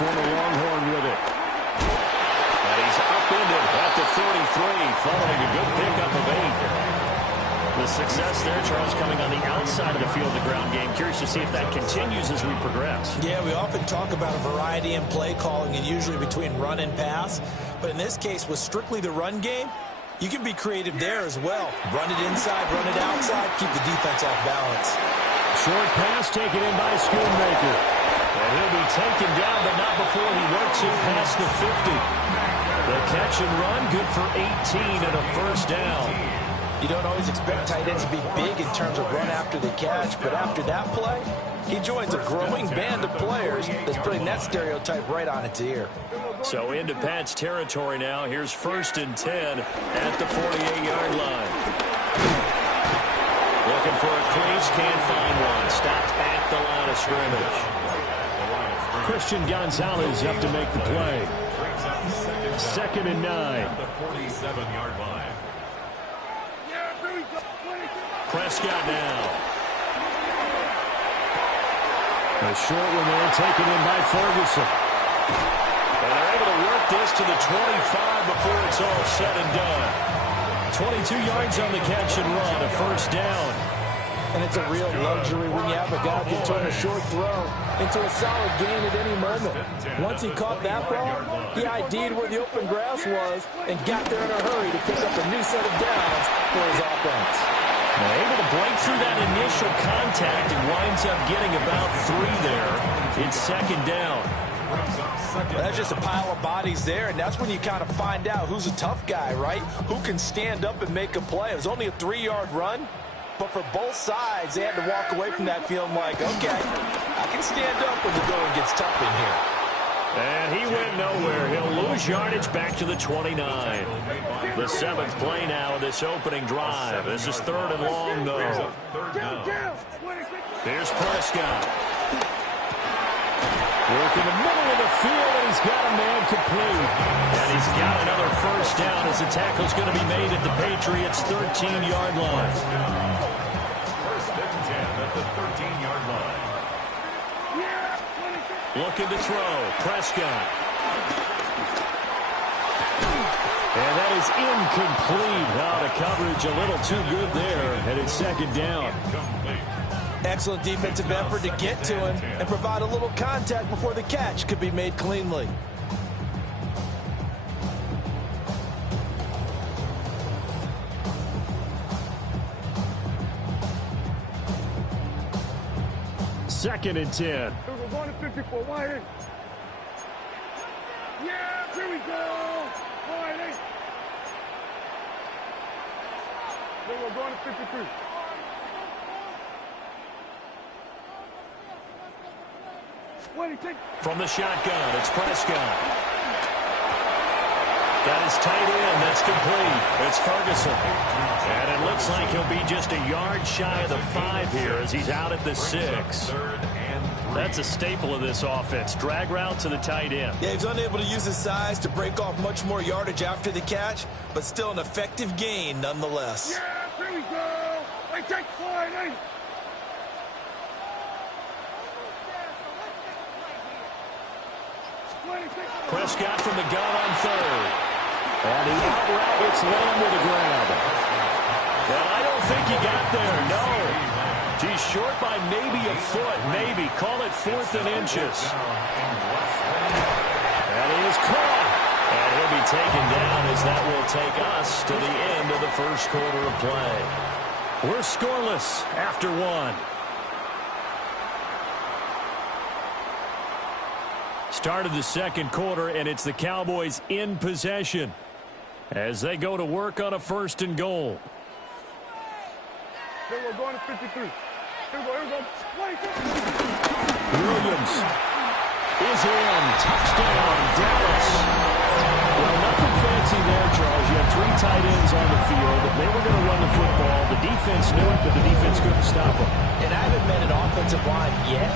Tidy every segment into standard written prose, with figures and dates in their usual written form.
former Longhorn with it. And he's upended at the 33, following a good pickup of 8. The success there, Charles, coming on the outside of the field, the ground game. Curious to see if that continues as we progress. Yeah, we often talk about a variety in play calling and usually between run and pass. But in this case, with strictly the run game, you can be creative there as well. Run it inside, run it outside, keep the defense off balance. Short pass taken in by Schoonmaker. And he'll be taken down, but not before he works it past the 50. The catch and run, good for 18 and a first down. You don't always expect tight ends to be big in terms of run after the catch, but after that play, he joins a growing band of players that's putting that stereotype right on its ear. So into Pat's territory now. Here's 1st and 10 at the 48-yard line. Looking for a crease, can't find one. Stopped at the line of scrimmage. Christian Gonzalez up to make the play. 2nd and 9. At the 47-yard line. Prescott now. A short one there, taken in by Ferguson. And they're able to work this to the 25 before it's all said and done. 22 yards on the catch and run, a first down. And it's a real luxury when you have a guy who can turn a short throw into a solid gain at any moment. Once he caught that ball, he ID'd where the open grass was and got there in a hurry to pick up a new set of downs for his offense. Able to break through that initial contact and winds up getting about 3 there. It's 2nd down. That's just a pile of bodies there, and that's when you kind of find out who's a tough guy, right? Who can stand up and make a play. It was only a 3-yard run, but for both sides, they had to walk away from that feeling like, okay, I can stand up when the going gets tough in here. And he went nowhere. He'll lose yardage back to the 29. The 7th play now of this opening drive. This is 3rd and long, though. Here's Prescott. Work in the middle of the field, and he's got a man complete. And he's got another first down as the tackle's going to be made at the Patriots' 13-yard line. 1st and 10 at the 13-yard line. Looking to throw. Prescott. And that is incomplete. Now the coverage a little too good there. And it's 2nd down. Excellent defensive effort to get to him and provide a little contact before the catch could be made cleanly. Second and 10. We're going to 54. Wide. Yeah, here we go. Wide. We're going to 53. From the shotgun, it's Prescott. Got his tight end. That's complete. It's Ferguson. And it looks like he'll be just a yard shy of the 5 here as he's out at the 6. That's a staple of this offense. Drag route to the tight end. Yeah, he's unable to use his size to break off much more yardage after the catch, but still an effective gain nonetheless. Yeah, here we go. I take 5. Prescott from the gun on 3rd. And he outrights Lamb with a grab. And I don't think he got there, no. He's short by maybe a foot, maybe. Call it 4th and inches. And he is caught. And he'll be taken down as that will take us to the end of the first quarter of play. We're scoreless after 1. Start of the second quarter, and it's the Cowboys in possession as they go to work on a 1st and goal. We're going to 53. Here we go. Williams is in. Touchdown, Dallas. Well, nothing fancy there, Charles. You had 3 tight ends on the field. They were going to run the football. The defense knew it, but the defense couldn't stop them. And I haven't met an offensive line yet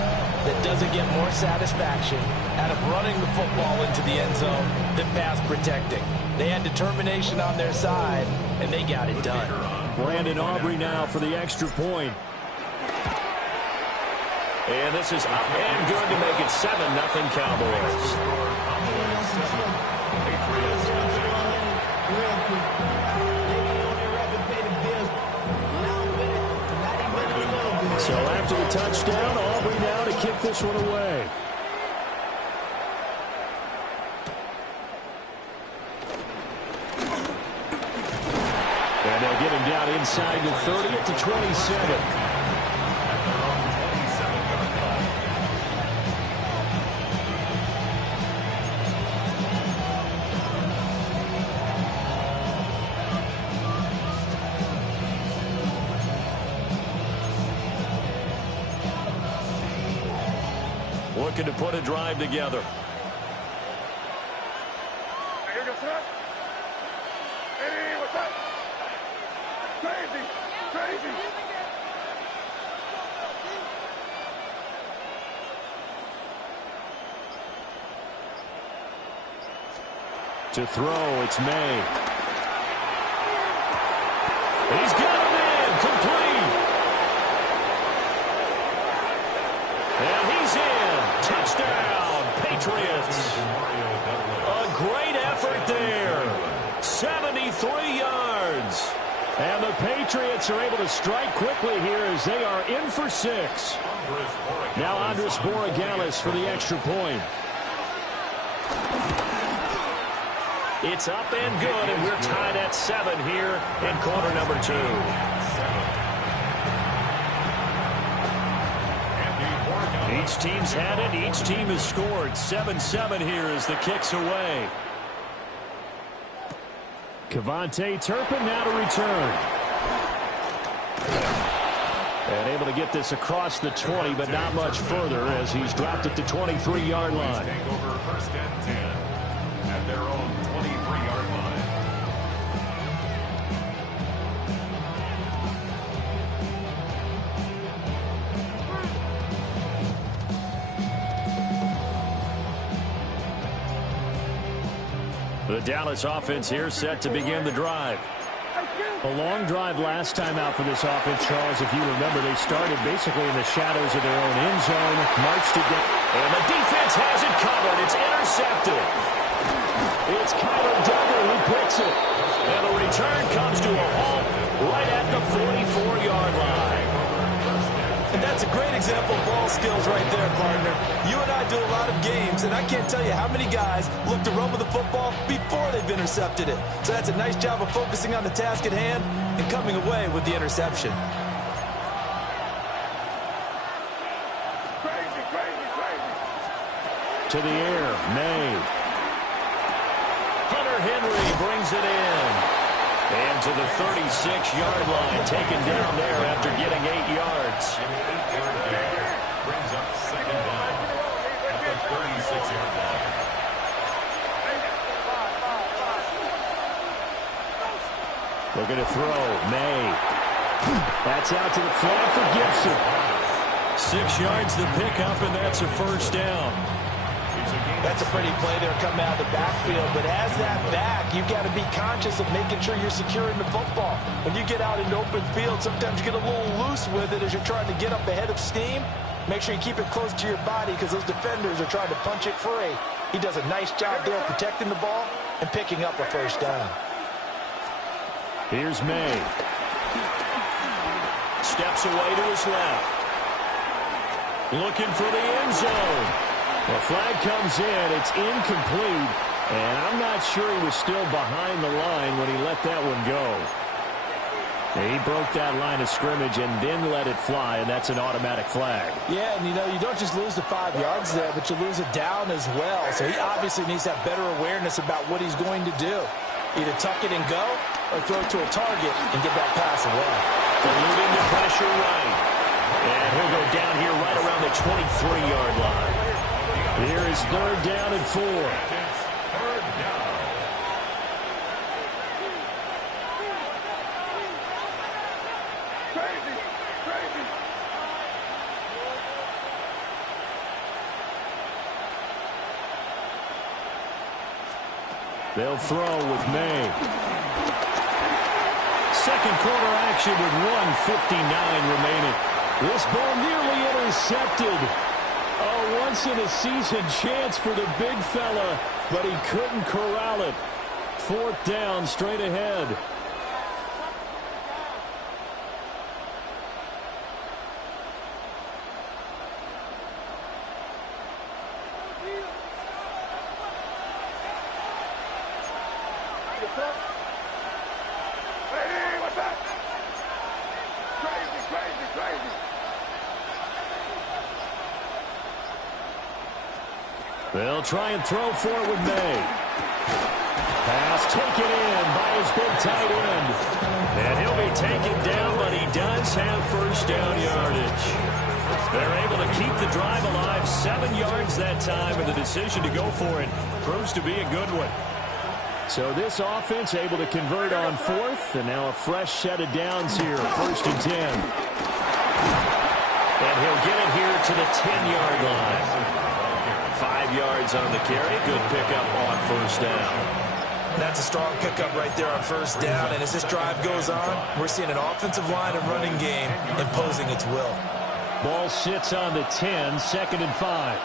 that doesn't get more satisfaction out of running the football into the end zone than pass protecting. They had determination on their side, and they got it done. Brandon Aubrey now for the extra point. And this is up and good to make it 7-0 Cowboys. So after the touchdown, Aubrey now to kick this one away. And they'll get him down inside the 30 at the 27. Looking to put a drive together. Here goes up. Hey, what's up? Crazy, crazy. To throw, it's May. He's got him in, complete. And he's in. Touchdown, Patriots. A great effort there. 73 yards. And the Patriots are able to strike quickly here as they are in for 6. Now Andres Borregales for the extra point. It's up and good, and we're tied at 7 here in quarter number 2. Each team's had it. Each team has scored. 7-7 here as the kick's away. Kevontae Turpin now to return. And able to get this across the 20, but not much further as he's dropped at the 23-yard line. Take over first and 10 at their own 23-yard line. The Dallas offense here set to begin the drive. A long drive last time out for this offense, Charles. If you remember, they started basically in the shadows of their own end zone, marched it down. And the defense has it covered. It's intercepted. It's Kyler Duggar who picks it. And the return comes to a halt right at the 44-yard line. And that's a great example of ball skills right there, partner. You and I do a lot of games, and I can't tell you how many guys look to run with the football before they've intercepted it. So that's a nice job of focusing on the task at hand and coming away with the interception. Crazy, crazy, crazy. To the air, May. Hunter Henry brings it in. And to the 36-yard line, taken down there after getting 8 yards. Brings up second down at the 36-yard line. Looking to throw, May. That's out to the flat for Gibson. 6 yards the pickup, and that's a first down. That's a pretty play there coming out of the backfield, but as that back, you've got to be conscious of making sure you're securing the football. When you get out into open field, sometimes you get a little loose with it as you're trying to get up ahead of steam. Make sure you keep it close to your body because those defenders are trying to punch it free. He does a nice job there protecting the ball and picking up a first down. Here's May. Steps away to his left. Looking for the end zone. The flag comes in. It's incomplete. And I'm not sure he was still behind the line when he let that one go. He broke that line of scrimmage and then let it fly, and that's an automatic flag. Yeah, and you don't just lose the 5 yards there, but you lose it down as well. So he obviously needs to have better awareness about what he's going to do. Either tuck it and go or throw it to a target and get that pass away. Eluding the pressure right. And he'll go down here right around the 23-yard line. Here is 3rd down and 4. It's 3rd down. Crazy, crazy. They'll throw with May. Second quarter action with 1:59 remaining. This ball nearly intercepted. A once-in-a-season chance for the big fella, but he couldn't corral it. 4th down, straight ahead. Hey, what's that? Crazy, crazy, crazy. They'll try and throw for it with May. Pass taken in by his big tight end. And he'll be taken down, but he does have first down yardage. They're able to keep the drive alive, 7 yards that time, and the decision to go for it proves to be a good one. So this offense able to convert on 4th, and now a fresh set of downs here, 1st and 10. And he'll get it here to the 10-yard line. 5 yards on the carry. Good pickup on first down. That's a strong pickup right there on first down. And as this drive goes on, we're seeing an offensive line and running game imposing its will. Ball sits on the 10, 2nd and 5.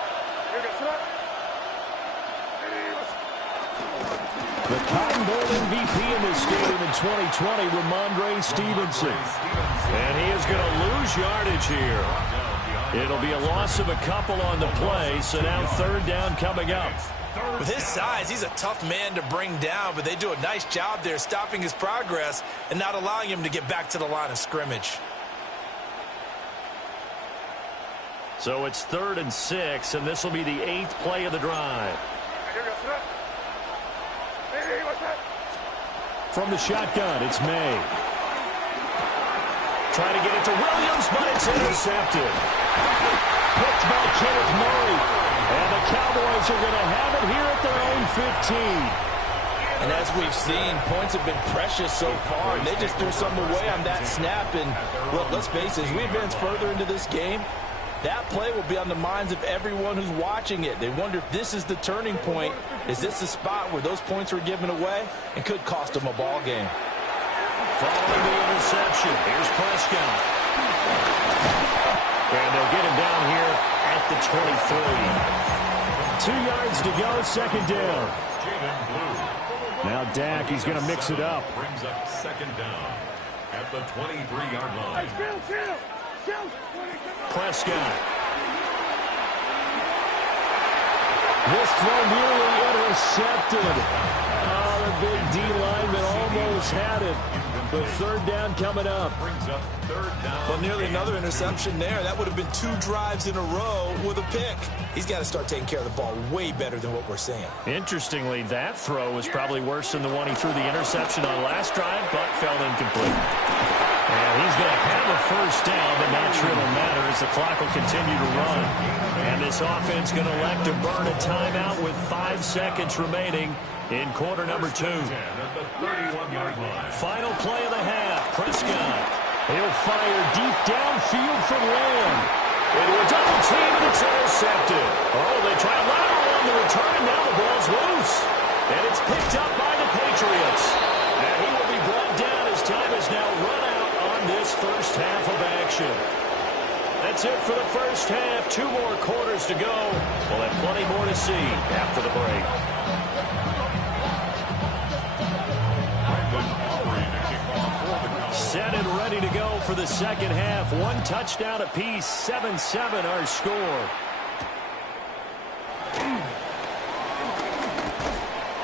The Cotton Bowl MVP in this stadium in 2020, Ramondre Stevenson. And he is going to lose yardage here. It'll be a loss of a couple on the play, so now 3rd down coming up. With his size, he's a tough man to bring down, but they do a nice job there stopping his progress and not allowing him to get back to the line of scrimmage. So it's 3rd and 6, and this will be the 8th play of the drive. From the shotgun, it's May. Trying to get it to Williams, but it's intercepted. Picked by Kenneth Murray. And the Cowboys are going to have it here at their own 15. And as we've seen, points have been precious so far, and they just threw something away on that snap. And look, let's face it, as we advance further into this game, that play will be on the minds of everyone who's watching it. They wonder if this is the turning point. Is this the spot where those points were given away and could cost them a ball game? Following the interception, here's Prescott. And they'll get him down here at the 23. 2 yards to go, 2nd down. Now Dak, he's going to mix it up. Brings up 2nd down at the 23-yard line. Prescott. This throw nearly intercepted. Oh, the big D lineman almost had it. But 3rd down coming up. Brings up 3rd down. Well, nearly another interception there. That would have been 2 drives in a row with a pick. He's got to start taking care of the ball way better than what we're seeing. Interestingly, that throw was probably worse than the one he threw the interception on last drive, but fell incomplete. And he's going to have a first down, but not sure it'll matter as the clock will continue to run. And this offense going to elect to burn a timeout with 5 seconds remaining in quarter number 2. Final play of the half. Prescott. He'll fire deep downfield for Lamb. Into a double team, and it's intercepted. Oh, they try a lateral on the return, and now the ball's loose. And it's picked up by the Patriots. And he will be brought down as time has now run out on this first half of action. That's it for the first half. 2 more quarters to go. We'll have plenty more to see after the break. Set and ready to go for the second half. 1 touchdown apiece, 7-7 our score.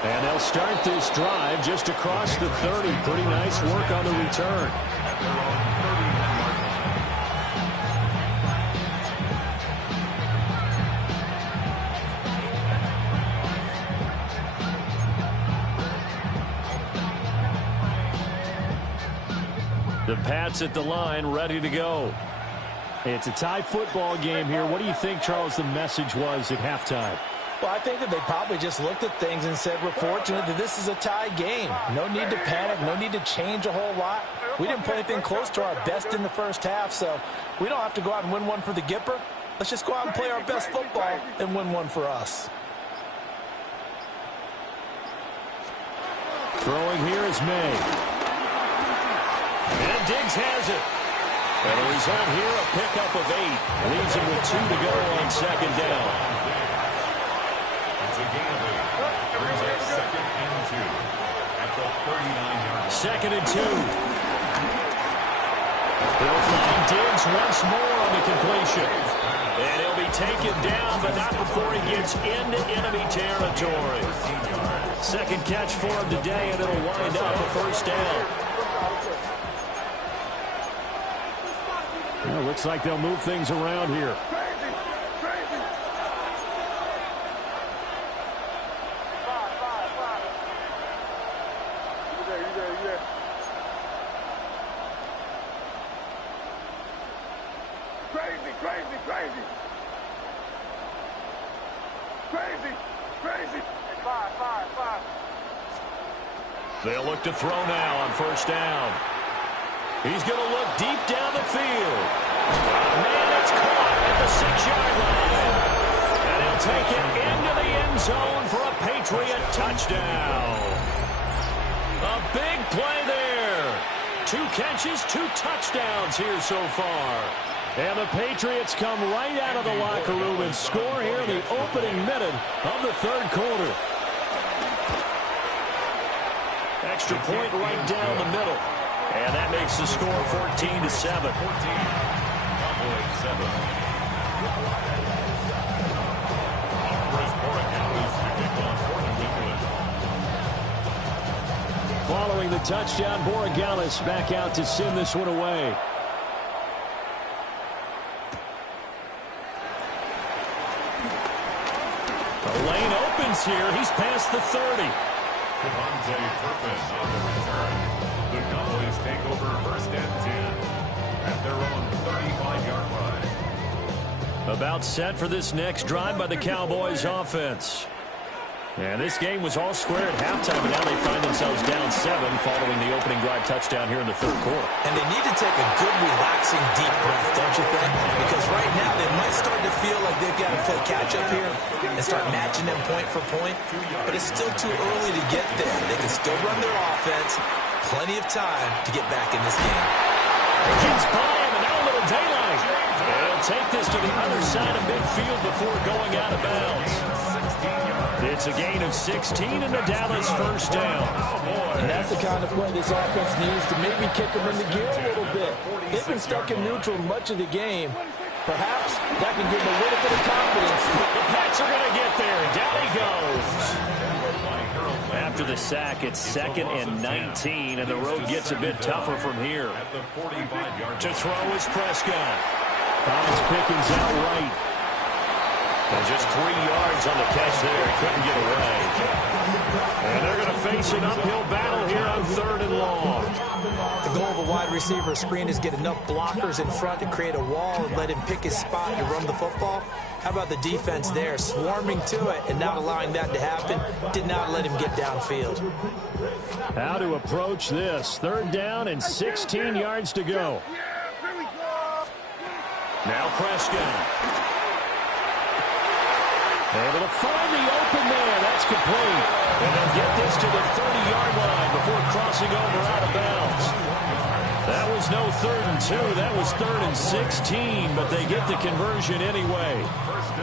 And they'll start this drive just across the 30. Pretty nice work on the return. The Pats at the line, ready to go. It's a tie football game here. What do you think, Charles, the message was at halftime? Well, I think that they probably just looked at things and said, we're fortunate that this is a tie game. No need to panic, no need to change a whole lot. We didn't play anything close to our best in the first half, so we don't have to go out and win one for the Gipper. Let's just go out and play our best football and win one for us. Throwing here is May. And Diggs has it. And the result here, a pickup of 8. Leaves him with 2 to go on second down. It's a gain of 8. Brings up 2nd and 2 at the 39-yard line. 2nd and 2. They'll find Diggs once more on the completion. And he'll be taken down, but not before he gets into enemy territory. Second catch for him today, and it'll wind up a first down. Well, looks like they'll move things around here. They'll look to throw now on first down. He's going to look deep down the field. Man, it's caught at the 6-yard line. And he'll take it into the end zone for a Patriot touchdown. A big play there. 2 catches, 2 touchdowns here so far. And the Patriots come right out of the locker room and score here in the opening minute of the third quarter. Extra point right down the middle. And that makes the score 14-7. 14. Cowboys 7. Following the touchdown, Borregales back out to send this one away. The lane opens here. He's past the 30. Devontae Turpin on the return. The Cowboys take over 1st and 10 at their own 35-yard line. About set for this next drive by the Cowboys offense. And this game was all square at halftime, and now they find themselves down 7 following the opening drive touchdown here in the third quarter. And they need to take a good, relaxing, deep breath, don't you think? Because right now they might start to feel like they've got to play catch-up here and start matching them point for point. But it's still too early to get there. They can still run their offense. Plenty of time to get back in this game. Gets by him, and now a little daylight. And he'll take this to the other side of midfield before going out of bounds. It's a gain of 16 and the Dallas first down. And that's the kind of play this offense needs to maybe kick them in the gear a little bit. They've been stuck in neutral much of the game. Perhaps that can give them a little bit of confidence. The Pats are going to get there. Down he goes. After the sack, it's 2nd and 19, and the road gets a bit tougher from here. To throw is Prescott. Finds Pickens out right. And just 3 yards on the catch there. Couldn't get away. And they're going to face an uphill battle here on 3rd and long. The goal of a wide receiver screen is get enough blockers in front to create a wall and let him pick his spot to run the football. How about the defense there, swarming to it and not allowing that to happen? Did not let him get downfield. How to approach this. 3rd down and 16 yards to go. Now Prescott. Able to find the open man. That's complete. And they'll get this to the 30-yard line before crossing over out of bounds. That was no 3rd and 2. That was 3rd and 16, but they get the conversion anyway.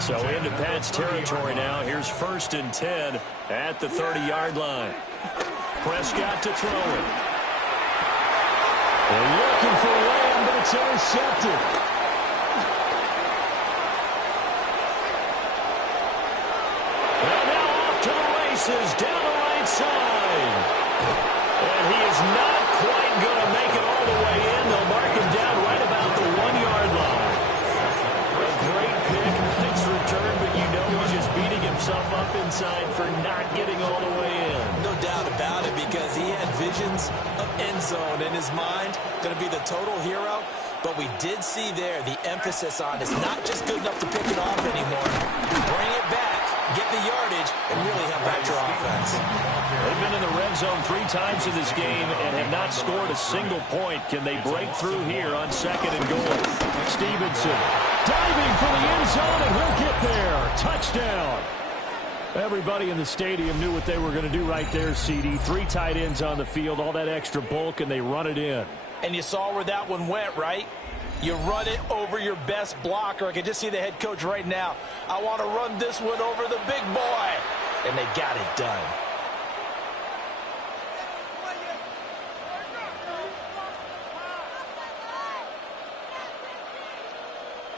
So into Pat's territory now. Here's 1st and 10 at the 30-yard line. Prescott to throw it. They're looking for Lamb, but it's intercepted. Down the right side. And he is not quite going to make it all the way in. They'll mark him down right about the 1-yard line. A great pick, nice return, but you know he's just beating himself up inside for not getting all the way in. No doubt about it, because he had visions of end zone in his mind. Going to be the total hero. But we did see there the emphasis on is not just good enough to pick it off anymore. Bring it back, get the yardage, and really help out your offense. They've been in the red zone 3 times in this game and have not scored a single point. Can they break through here on 2nd and goal? Stevenson diving for the end zone, and he'll get there. Touchdown. Everybody in the stadium knew what they were going to do right there, CD. 3 tight ends on the field, all that extra bulk, and they run it in. And you saw where that one went, right? You run it over your best blocker. I can just see the head coach right now. I want to run this one over the big boy. And they got it done.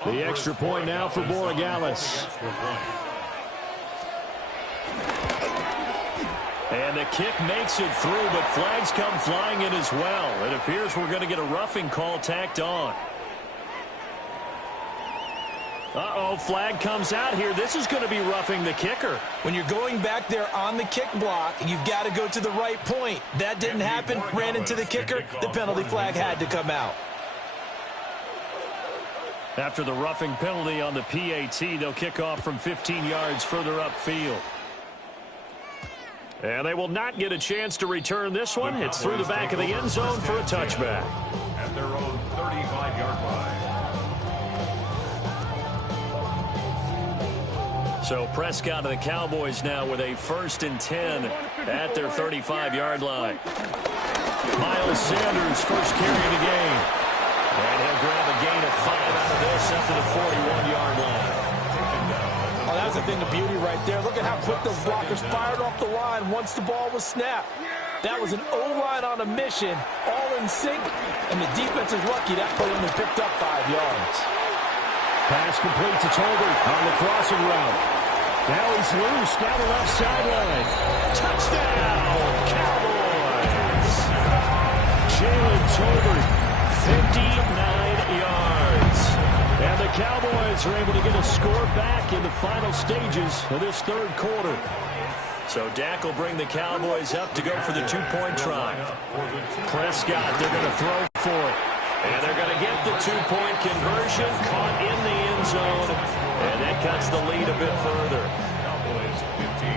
The extra point now for Borregales. And the kick makes it through, but flags come flying in as well. It appears we're going to get a roughing call tacked on. Uh-oh, flag comes out here. This is going to be roughing the kicker. When you're going back there on the kick block, you've got to go to the right point. That didn't happen. Ran into the kicker. The penalty flag had to come out. After the roughing penalty on the PAT, they'll kick off from 15 yards further upfield. And they will not get a chance to return this one. It's through the back of the end zone for a touchback. At their own 35-yard line. So Prescott and the Cowboys now with a 1st and 10 at their 35-yard line. Miles Sanders first carry of the game. And he'll grab a gain of 5 out of this up to the 41-yard line. Oh, that was a thing of beauty right there. Look at how quick those blockers fired off the line once the ball was snapped. That was an O-line on a mission, all in sync, and the defense is lucky that play only picked up 5 yards. Pass complete to Tolbert on the crossing route. Now he's loose down the left sideline. Touchdown, Cowboys! Jalen Tolbert, 59 yards. And the Cowboys are able to get a score back in the final stages of this third quarter. So Dak will bring the Cowboys up to go for the 2-point try. Prescott, they're going to throw for it. And they're going to get the 2-point conversion, caught in the end zone, and that cuts the lead a bit further. Cowboys 15.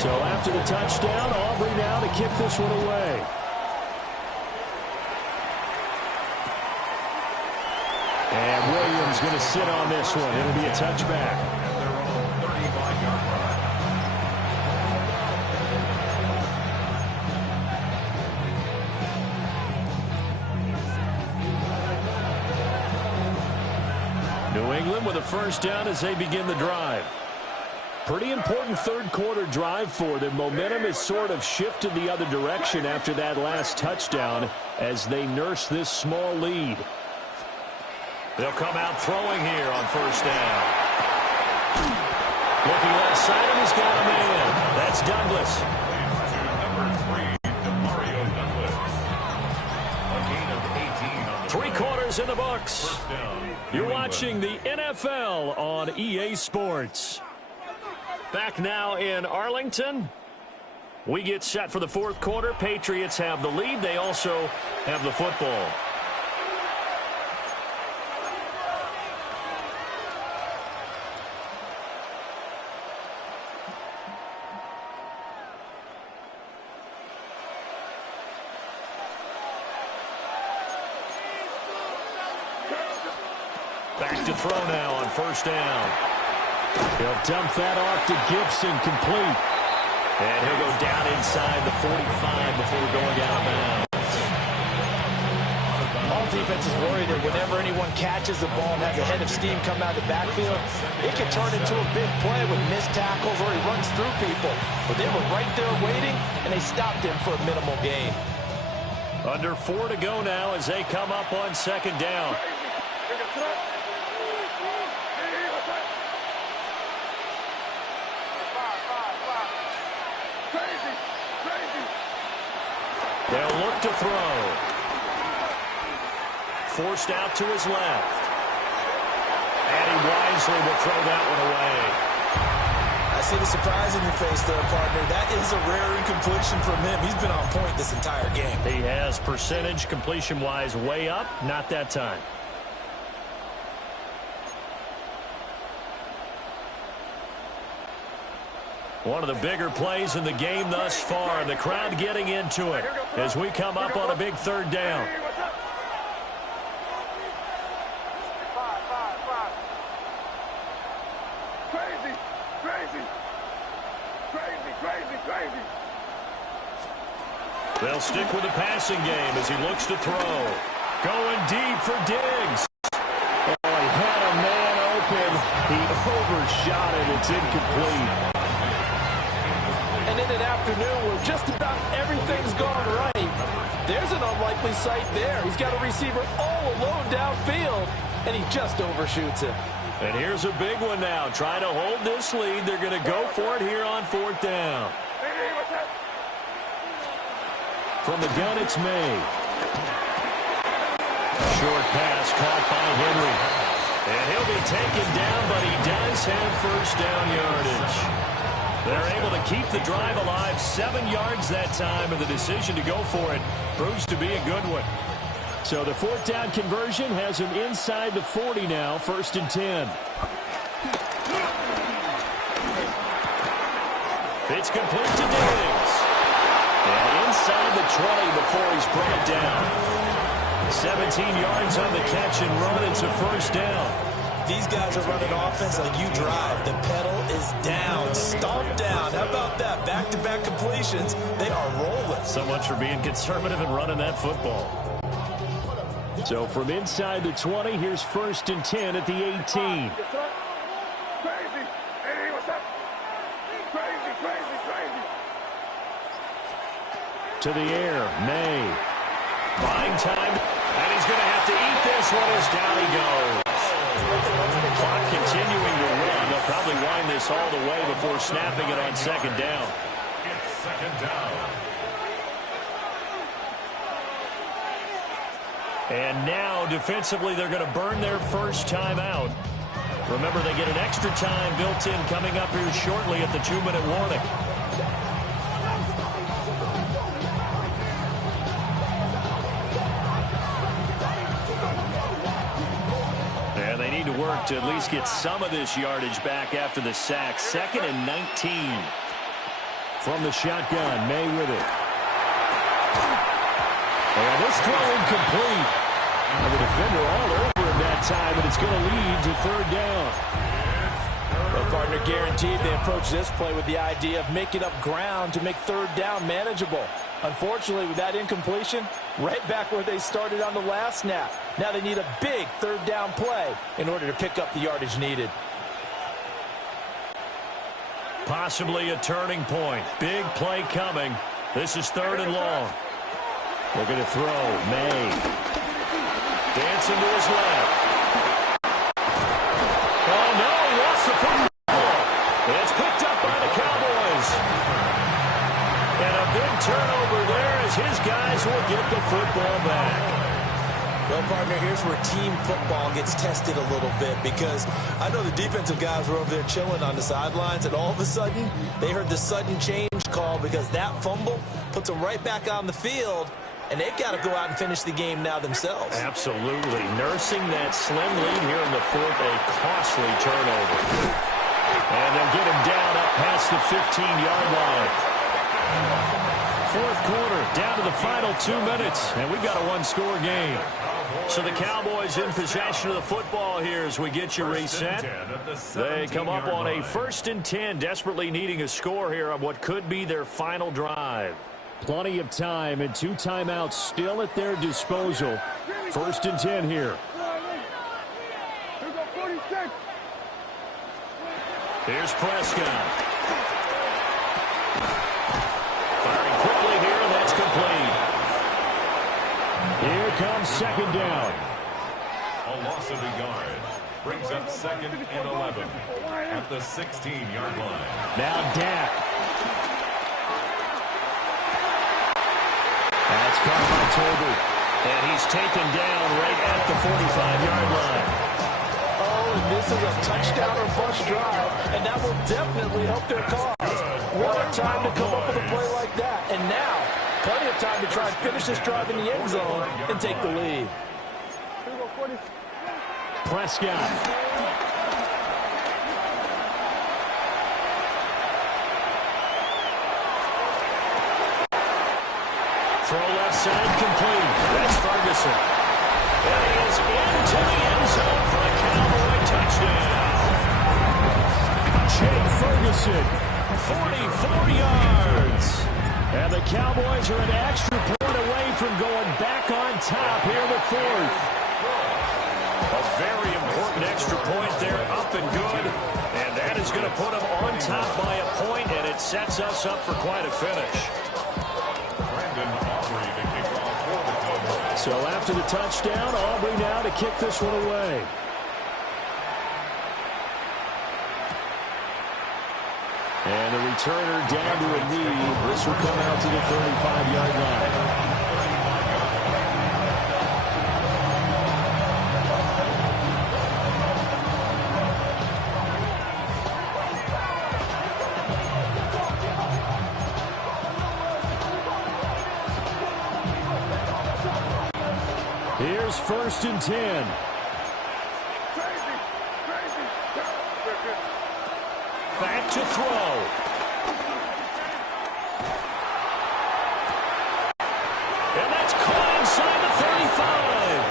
So after the touchdown, Aubrey now to kick this one away. And Williams going to sit on this one. It'll be a touchback. At their own 35-yard line. New England with a first down as they begin the drive. Pretty important third quarter drive for them. Momentum has sort of shifted the other direction after that last touchdown as they nurse this small lead. They'll come out throwing here on first down. Looking left side, and he's got a man. That's Douglas. To number 3, Demario Douglas. A gain of 18 on the 3 quarters in the books. first down. You're watching the NFL on EA Sports. Back now in Arlington. We get set for the fourth quarter. Patriots have the lead. They also have the football. Back to throw now on first down. He'll dump that off to Gibson, complete. And he'll go down inside the 45 before going out of bounds. All defense is worried that whenever anyone catches the ball and has a head of steam come out of the backfield, it can turn into a big play with missed tackles or he runs through people. But they were right there waiting, and they stopped him for a minimal gain. Under 4 to go now as they come up on second down. They'll look to throw. Forced out to his left. And he wisely will throw that one away. I see the surprise in your face there, partner. That is a rare incompletion from him. He's been on point this entire game. He has percentage completion-wise way up. Not that time. One of the bigger plays in the game thus far, and the crowd getting into it as we come up on a big third down. They'll stick with the passing game as he looks to throw. Going deep for Diggs. Oh, he had a man open. He overshot it. It's incomplete. And in an afternoon where just about everything's gone right, there's an unlikely sight there. He's got a receiver all alone downfield, and he just overshoots it. And here's a big one now. Trying to hold this lead. They're going to go for it here on 4th down. From the gun, it's May. Short pass caught by Henry. And he'll be taken down, but he does have first down yardage. They're able to keep the drive alive, 7 yards that time, and the decision to go for it proves to be a good one. So the 4th down conversion has him inside the 40 now, 1st and 10. It's complete to Diggs. And inside the 20 before he's brought down. 17 yards on the catch and run. It's a first down. These guys are running offense like you drive. The pedal is down, stomped down. How about that? Back-to-back completions. They are rolling. So much for being conservative and running that football. So from inside the 20, here's 1st and 10 at the 18. Crazy. Hey, what's up? Crazy. To the air, May. Buying time, and he's going to have to eat this one as down he goes. Clock continuing to run. They'll probably wind this all the way before snapping it on 2nd down. It's 2nd down. And now, defensively, they're going to burn their first time out. Remember, they get an extra time built in coming up here shortly at the 2-minute warning. And they need to work to at least get some of this yardage back after the sack. 2nd and 19. From the shotgun, May with it. And this throw incomplete. And the defender all over him that time, and it's going to lead to 3rd down. Well, partner, guaranteed they approach this play with the idea of making up ground to make 3rd down manageable. Unfortunately, with that incompletion, right back where they started on the last snap. Now they need a big 3rd down play in order to pick up the yardage needed. Possibly a turning point. Big play coming. This is 3rd and long. Looking to throw, May. Dancing to his left. Oh, no, he lost the football. It's picked up by the Cowboys. And a big turnover there as his guys will get the football back. Well, partner, here's where team football gets tested a little bit, because I know the defensive guys were over there chilling on the sidelines, and all of a sudden, they heard the sudden change call because that fumble puts them right back on the field, and they've got to go out and finish the game now themselves. Absolutely. Nursing that slim lead here in the 4th, a costly turnover. And they'll get him down up past the 15-yard line. 4th quarter, down to the final 2 minutes, and we've got a 1-score game. So the Cowboys in possession of the football here as we get you reset. They come up on a 1st and 10, desperately needing a score here on what could be their final drive. Plenty of time and 2 timeouts still at their disposal. 1st and 10 here. Here's Prescott. Firing quickly here, and that's complete. Here comes 2nd down. A loss of a yard brings up 2nd and 11 at the 16-yard line. Now Dak. That's caught by Tolbert. And he's taken down right at the 45-yard line. Oh, and this is a touchdown or bust drive, and that will definitely help their cause. What a time to come up with a play like that. And now, plenty of time to try and finish this drive in the end zone and take the lead. Prescott. Throw left side complete. That's Ferguson. And he is into the end zone for a Cowboy touchdown. Jake Ferguson. 44 yards. And the Cowboys are an extra point away from going back on top here in the fourth. A very important extra point there, up and good. And that is going to put them on top by a point, and it sets us up for quite a finish. So after the touchdown, Aubrey now to kick this one away. And the returner down to a knee. This will come out to the 35-yard line. Here's 1st and 10. Back to throw. And that's caught inside the 35.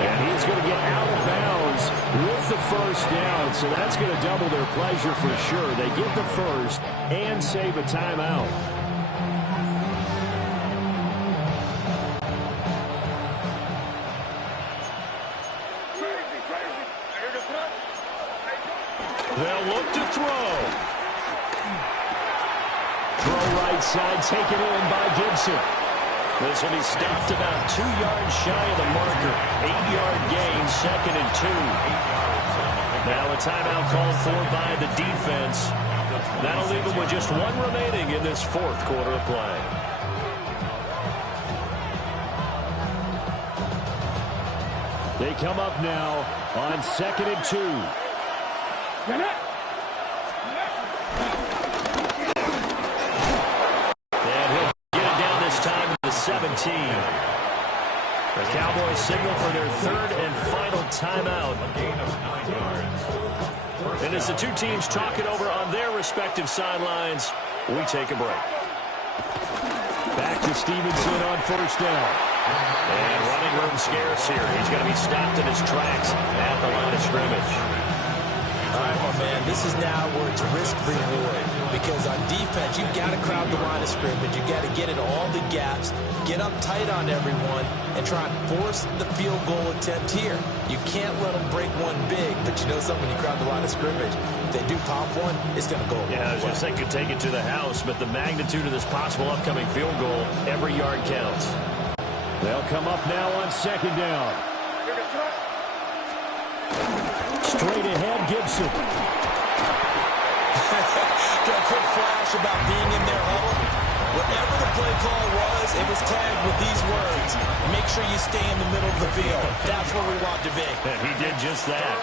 And he's going to get out of bounds with the first down. So that's going to double their pleasure for sure. They get the first and save a timeout. They'll look to throw. Throw right side, taken in by Gibson. This will be stopped about 2 yards shy of the marker. 8-yard gain, 2nd and 2. Now a timeout called for by the defense. That'll leave them with just one remaining in this fourth quarter of play. They come up now on 2nd and 2. And he'll get it down this time to the 17. The Cowboys signal for their 3rd and final timeout. And as the two teams talk it over on their respective sidelines, we take a break. Back to Stevenson on 1st down. And running room scarce here. He's going to be stopped in his tracks at the line of scrimmage. All right, my man, this is now where it's risk-reward. Because on defense, you've got to crowd the line of scrimmage. You've got to get in all the gaps, get up tight on everyone, and try and force the field goal attempt here. You can't let them break one big, but you know something, when you crowd the line of scrimmage, if they do pop one, it's going to go. Yeah, I was going to say could take it to the house, but the magnitude of this possible upcoming field goal, every yard counts. They'll come up now on 2nd down. Straight ahead, Gibson. Got a quick flash about being in their huddle. Whatever the play call was, it was tagged with these words: make sure you stay in the middle of the field. That's where we want to be. And he did just that.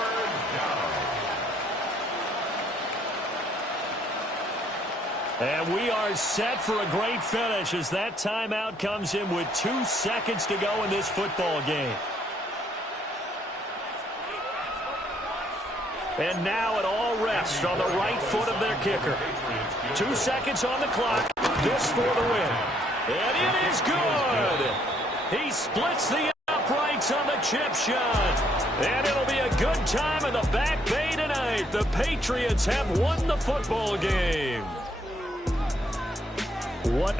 And we are set for a great finish as that timeout comes in with 2 seconds to go in this football game. And now it all rests on the right foot of their kicker. 2 seconds on the clock. This for the win. And it is good. He splits the uprights on the chip shot. And it'll be a good time in the Back Bay tonight. The Patriots have won the football game. What